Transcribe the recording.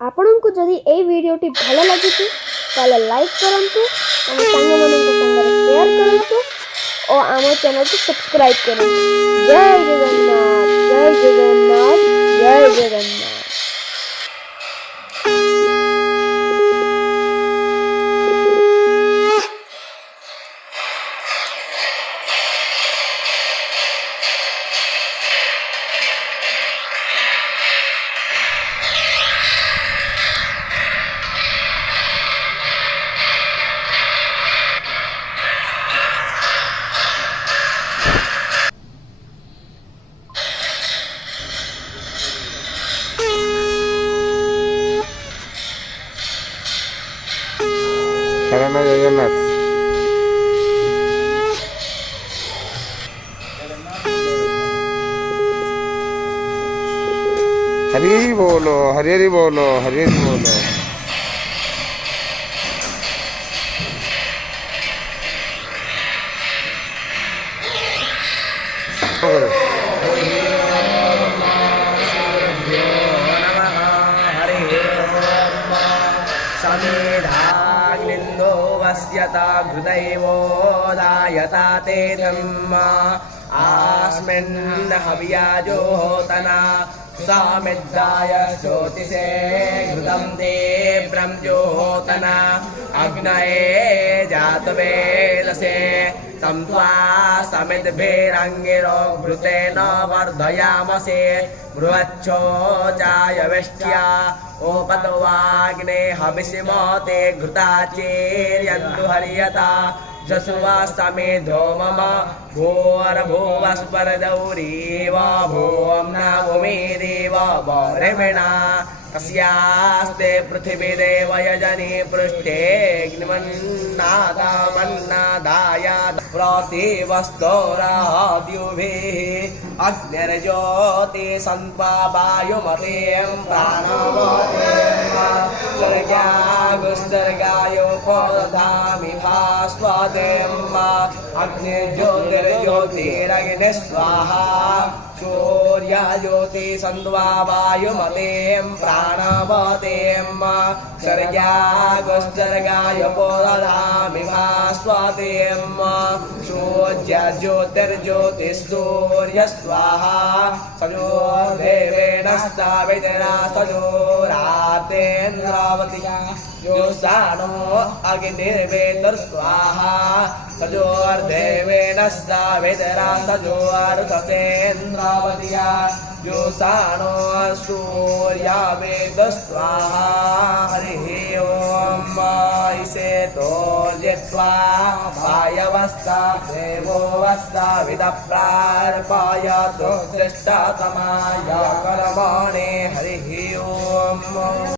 आपणको जदि ए वीडियोटी भल लगी ताले लाइक करंतु, आम सांग मानक संगे शेयर करंतु और आम चैनल को सब्सक्राइब करंतु। जय जगन्नाथ, जय जगन्नाथ, जय जगन्नाथ। शरण जगन्नाथ। हरि बोलो, हरि हरि बोलो, हरि हरि बोलो। समेधाग्निन्दो वस्यता घृतैवोदायता ते धम्मा आस्मिन् हव्याजो होतना सामिद्धाय ज्योतिषे घृतं ते ब्रह्मजो होतना अग्नये जातवेदसे तं त्वा समिद्भिरङ्गिरो घृतेन वर्धयामसे बृहच्छो चायवेष्ट्या ओपतवाग्ने हविषिमते घृताचेर्यन्तु हर्यता जसुवा समेधो मम भूर्भुवस्परदौरीव भूं नवमेदेव वरेमिणा कस्यास्ते पृथिवी देव यजनी पृष्ठेऽग्निमन्नादामन्नादाय प्रतिवस्तोराद्युभिः अग्निर्ज्योति सन्त्वा वायुमतीं प्राणमतीं सर्गागुस्सर्गायोपदधामि भास्वतीं अग्निर्ज्योतिर्ज्योतिरग्नि स्वाहा सूर्यज्योति सन्त्वा वायुमतीं प्राणवतीं सर्गागुस्सर्गायोपदधामि भास्वतीं सूर्यज्योतिर्ज्योतिस्सूर्य स्वाहा सजोर्देवेण स्थावितरा सजोरातेन्द्रावतिया योषाणो अग्निर्वेदुर्स्वाहा सजोर्देवेण स्थावितरा सजोर्धसेन्द्रावतिया योषाणो सूर्यवेदुस्वाहा हरिः ओम् ईशेतो जित्वा वायवस्ता देवो वस्ता विदप्रार्पयतु दृष्टतमाय कर्मणे हरिः ओम्।